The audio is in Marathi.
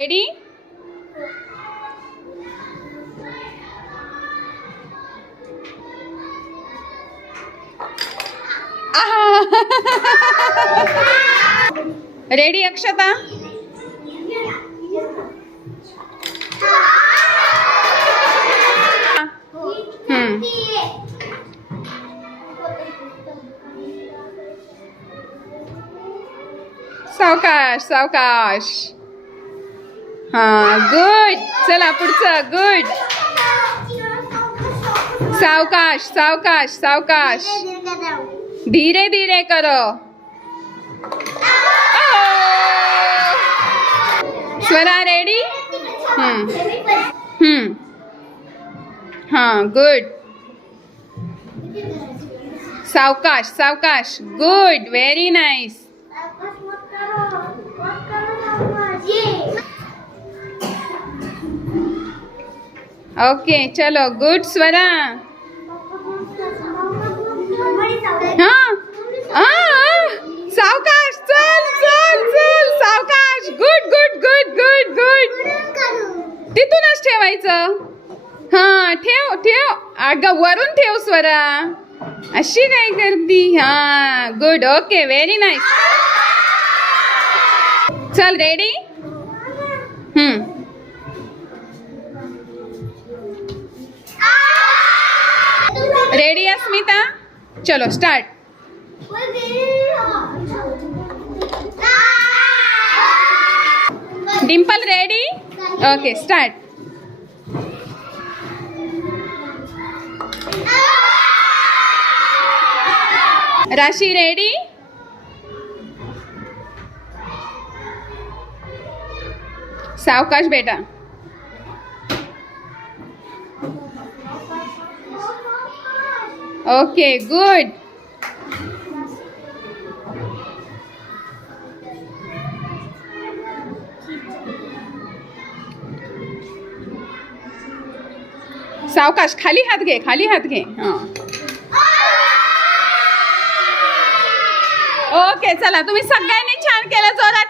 रेडी? रेडी अक्षता? सावकाश सावकाश. हाँ गुड. चला पुढचं. गुड. सावकाश सावकाश सावकाश. धीरे धीरे करो. स्वरा रेडी? हाँ गुड. सावकाश सावकाश. गुड. Very nice. ओके चलो. गुड स्वरा. हाँ सावकाश. चल चल चल सावकाश. Good good good good good. तिथूनच ठेवायचं. हाँ ठेव ठेव. अगं वरून ठेव स्वरा. अशी काय करती? हाँ गुड. Okay very nice. चल रेडी? रेडी अस्मिता? चलो start. Dimple ready? Okay start. राशि रेडी? सावकाश बेटा. Okay good. सावकाश. खाली हात घे. खाली हात घे. हां ओके चला. तुम्ही सगळ्यांनी छान केलं. जोरात